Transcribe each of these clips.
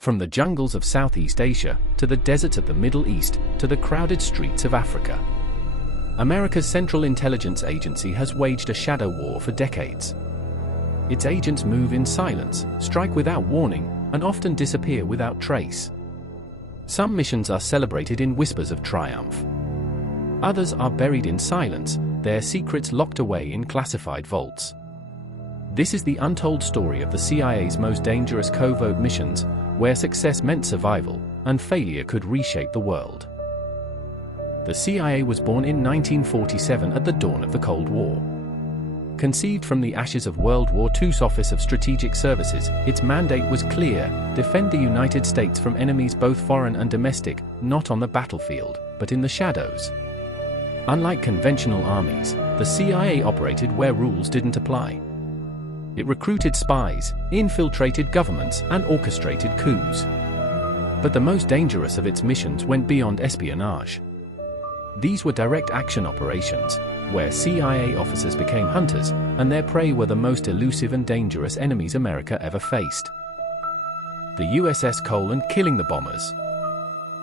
From the jungles of Southeast Asia, to the deserts of the Middle East, to the crowded streets of Africa, America's Central Intelligence Agency has waged a shadow war for decades. Its agents move in silence, strike without warning, and often disappear without trace. Some missions are celebrated in whispers of triumph. Others are buried in silence, their secrets locked away in classified vaults. This is the untold story of the CIA's most dangerous covert missions, where success meant survival, and failure could reshape the world. The CIA was born in 1947 at the dawn of the Cold War. Conceived from the ashes of World War II's Office of Strategic Services, its mandate was clear: defend the United States from enemies both foreign and domestic, not on the battlefield, but in the shadows. Unlike conventional armies, the CIA operated where rules didn't apply. It recruited spies, infiltrated governments, and orchestrated coups. But the most dangerous of its missions went beyond espionage. These were direct action operations, where CIA officers became hunters, and their prey were the most elusive and dangerous enemies America ever faced. The USS Cole and killing the bombers.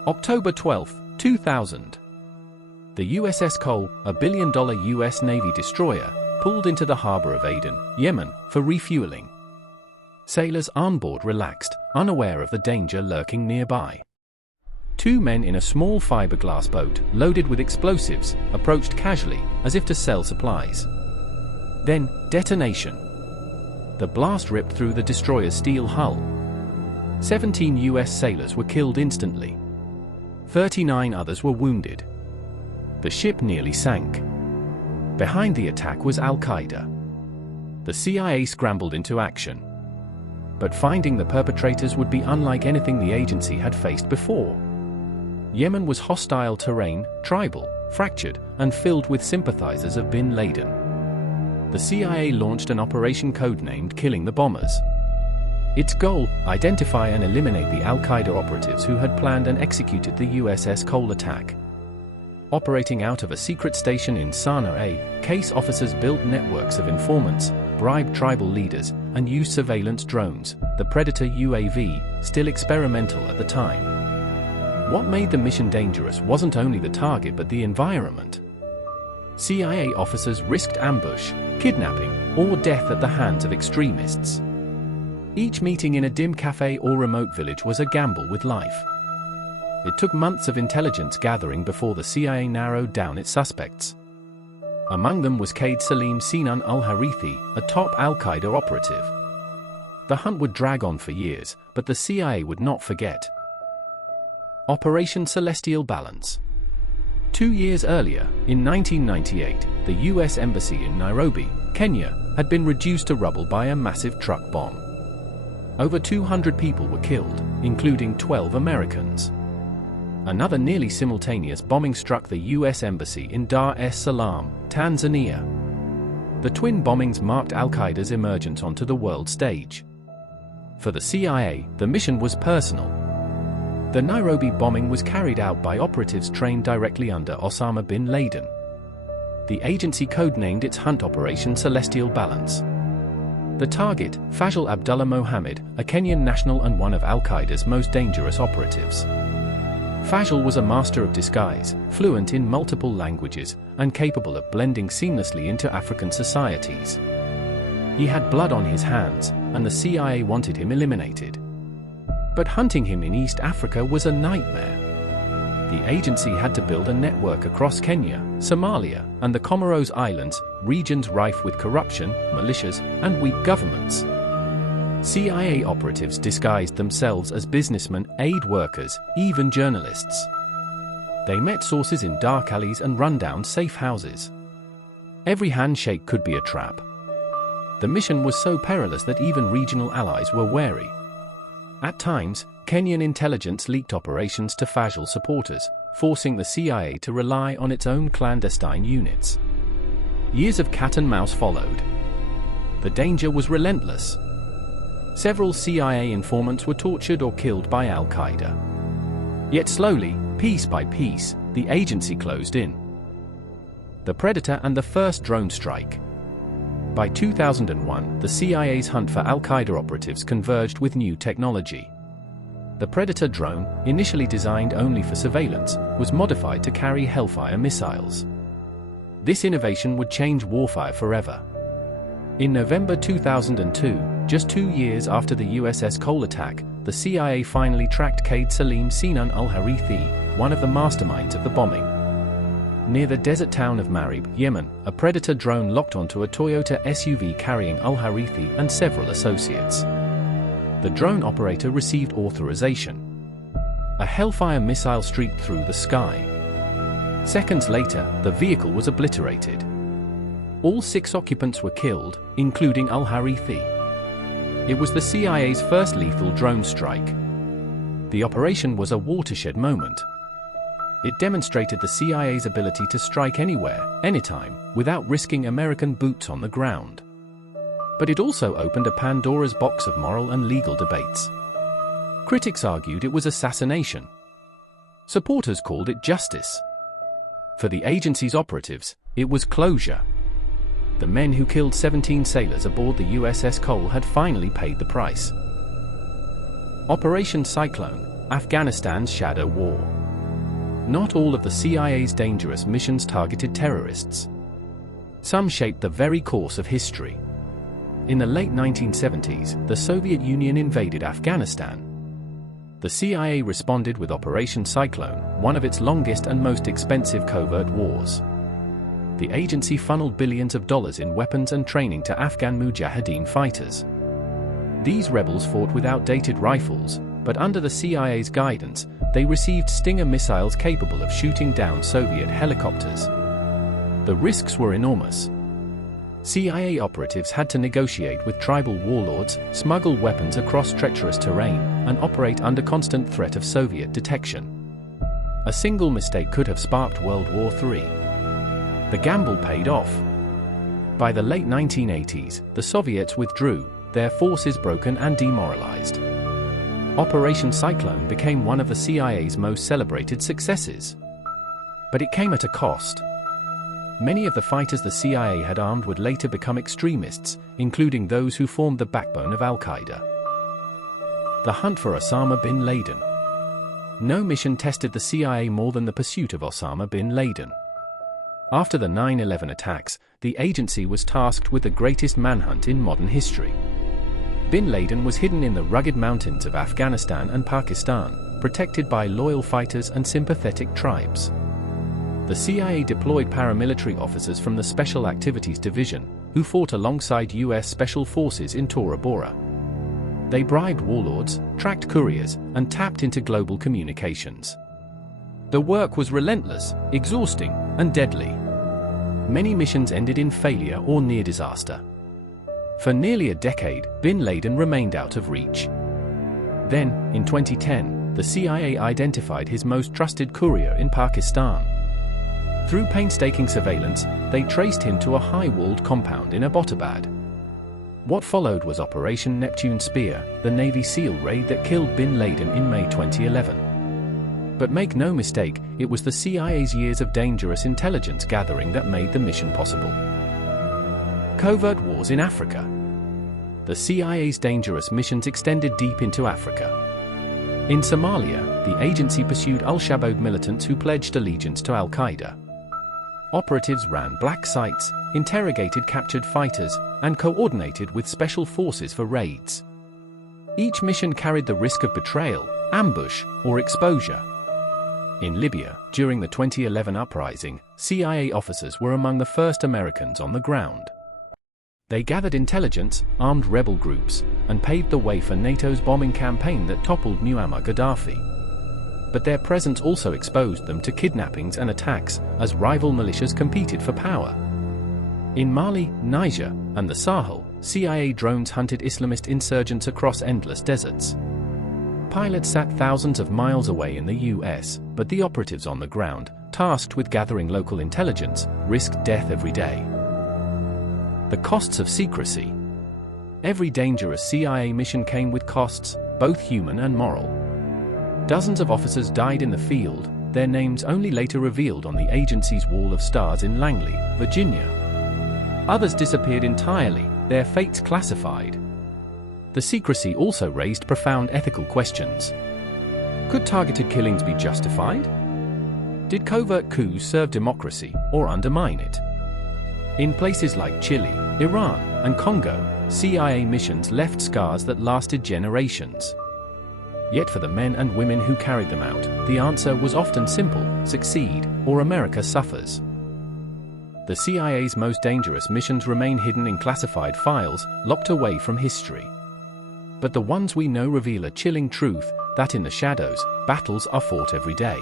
October 12, 2000. The USS Cole, a billion-dollar US Navy destroyer, pulled into the harbor of Aden, Yemen, for refueling. Sailors on board relaxed, unaware of the danger lurking nearby. Two men in a small fiberglass boat, loaded with explosives, approached casually, as if to sell supplies. Then, detonation. The blast ripped through the destroyer's steel hull. 17 US sailors were killed instantly. 39 others were wounded. The ship nearly sank. Behind the attack was Al-Qaeda. The CIA scrambled into action. But finding the perpetrators would be unlike anything the agency had faced before. Yemen was hostile terrain, tribal, fractured, and filled with sympathizers of bin Laden. The CIA launched an operation codenamed Killing the Bombers. Its goal: identify and eliminate the Al-Qaeda operatives who had planned and executed the USS Cole attack. Operating out of a secret station in Sana'a, case officers built networks of informants, bribed tribal leaders, and used surveillance drones, the Predator UAV, still experimental at the time. What made the mission dangerous wasn't only the target but the environment. CIA officers risked ambush, kidnapping, or death at the hands of extremists. Each meeting in a dim cafe or remote village was a gamble with life. It took months of intelligence gathering before the CIA narrowed down its suspects. Among them was Qaid Salim Sinan al-Harithi, a top Al-Qaeda operative. The hunt would drag on for years, but the CIA would not forget. Operation Celestial Balance. 2 years earlier, in 1998, the US Embassy in Nairobi, Kenya, had been reduced to rubble by a massive truck bomb. Over 200 people were killed, including 12 Americans. Another nearly simultaneous bombing struck the US Embassy in Dar es Salaam, Tanzania. The twin bombings marked Al-Qaeda's emergence onto the world stage. For the CIA, the mission was personal. The Nairobi bombing was carried out by operatives trained directly under Osama bin Laden. The agency codenamed its hunt Operation Celestial Balance. The target, Fajl Abdullah Mohammed, a Kenyan national and one of Al-Qaeda's most dangerous operatives. Fajl was a master of disguise, fluent in multiple languages, and capable of blending seamlessly into African societies. He had blood on his hands, and the CIA wanted him eliminated. But hunting him in East Africa was a nightmare. The agency had to build a network across Kenya, Somalia, and the Comoros Islands, regions rife with corruption, militias, and weak governments. CIA operatives disguised themselves as businessmen, aid workers, even journalists. They met sources in dark alleys and rundown safe houses. Every handshake could be a trap. The mission was so perilous that even regional allies were wary. At times, Kenyan intelligence leaked operations to Fajl supporters, forcing the CIA to rely on its own clandestine units. Years of cat and mouse followed. The danger was relentless. Several CIA informants were tortured or killed by Al-Qaeda. Yet slowly, piece by piece, the agency closed in. The Predator and the first drone strike. By 2001, the CIA's hunt for Al-Qaeda operatives converged with new technology. The Predator drone, initially designed only for surveillance, was modified to carry Hellfire missiles. This innovation would change warfare forever. In November 2002, just 2 years after the USS Cole attack, the CIA finally tracked Qais Salim Sinan al-Harithi, one of the masterminds of the bombing. Near the desert town of Marib, Yemen, a Predator drone locked onto a Toyota SUV carrying al-Harithi and several associates. The drone operator received authorization. A Hellfire missile streaked through the sky. Seconds later, the vehicle was obliterated. All 6 occupants were killed, including al-Harithi. It was the CIA's first lethal drone strike. The operation was a watershed moment. It demonstrated the CIA's ability to strike anywhere, anytime, without risking American boots on the ground. But it also opened a Pandora's box of moral and legal debates. Critics argued it was assassination. Supporters called it justice. For the agency's operatives, it was closure. The men who killed 17 sailors aboard the USS Cole had finally paid the price. Operation Cyclone, Afghanistan's shadow war. Not all of the CIA's dangerous missions targeted terrorists. Some shaped the very course of history. In the late 1970s, the Soviet Union invaded Afghanistan. The CIA responded with Operation Cyclone, one of its longest and most expensive covert wars. The agency funneled billions of dollars in weapons and training to Afghan Mujahideen fighters. These rebels fought with outdated rifles, but under the CIA's guidance, they received Stinger missiles capable of shooting down Soviet helicopters. The risks were enormous. CIA operatives had to negotiate with tribal warlords, smuggle weapons across treacherous terrain, and operate under constant threat of Soviet detection. A single mistake could have sparked World War III. The gamble paid off. By the late 1980s, the Soviets withdrew, their forces broken and demoralized. Operation Cyclone became one of the CIA's most celebrated successes. But it came at a cost. Many of the fighters the CIA had armed would later become extremists, including those who formed the backbone of Al-Qaeda. The hunt for Osama bin Laden. No mission tested the CIA more than the pursuit of Osama bin Laden. After the 9/11 attacks, the agency was tasked with the greatest manhunt in modern history. Bin Laden was hidden in the rugged mountains of Afghanistan and Pakistan, protected by loyal fighters and sympathetic tribes. The CIA deployed paramilitary officers from the Special Activities Division, who fought alongside US Special Forces in Tora Bora. They bribed warlords, tracked couriers, and tapped into global communications. The work was relentless, exhausting, and deadly. Many missions ended in failure or near disaster. For nearly a decade, bin Laden remained out of reach. Then, in 2010, the CIA identified his most trusted courier in Pakistan. Through painstaking surveillance, they traced him to a high-walled compound in Abbottabad. What followed was Operation Neptune Spear, the Navy SEAL raid that killed bin Laden in May 2011. But make no mistake, it was the CIA's years of dangerous intelligence gathering that made the mission possible. Covert wars in Africa. The CIA's dangerous missions extended deep into Africa. In Somalia, the agency pursued al-Shabaab militants who pledged allegiance to Al-Qaeda. Operatives ran black sites, interrogated captured fighters, and coordinated with special forces for raids. Each mission carried the risk of betrayal, ambush, or exposure. In Libya, during the 2011 uprising, CIA officers were among the first Americans on the ground. They gathered intelligence, armed rebel groups, and paved the way for NATO's bombing campaign that toppled Muammar Gaddafi. But their presence also exposed them to kidnappings and attacks, as rival militias competed for power. In Mali, Niger, and the Sahel, CIA drones hunted Islamist insurgents across endless deserts. Pilots sat thousands of miles away in the US, but the operatives on the ground, tasked with gathering local intelligence, risked death every day. The costs of secrecy. Every dangerous CIA mission came with costs, both human and moral. Dozens of officers died in the field, their names only later revealed on the agency's wall of stars in Langley, Virginia. Others disappeared entirely, their fates classified. The secrecy also raised profound ethical questions. Could targeted killings be justified? Did covert coups serve democracy or undermine it? In places like Chile, Iran, and Congo, CIA missions left scars that lasted generations. Yet for the men and women who carried them out, the answer was often simple: succeed, or America suffers. The CIA's most dangerous missions remain hidden in classified files, locked away from history. But the ones we know reveal a chilling truth, that in the shadows, battles are fought every day.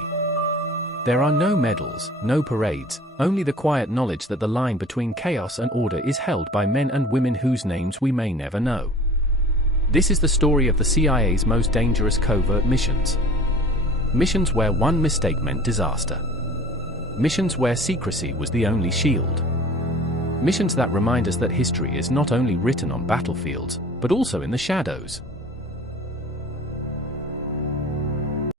There are no medals, no parades, only the quiet knowledge that the line between chaos and order is held by men and women whose names we may never know. This is the story of the CIA's most dangerous covert missions. Missions where one mistake meant disaster. Missions where secrecy was the only shield. Missions that remind us that history is not only written on battlefields, but also in the shadows.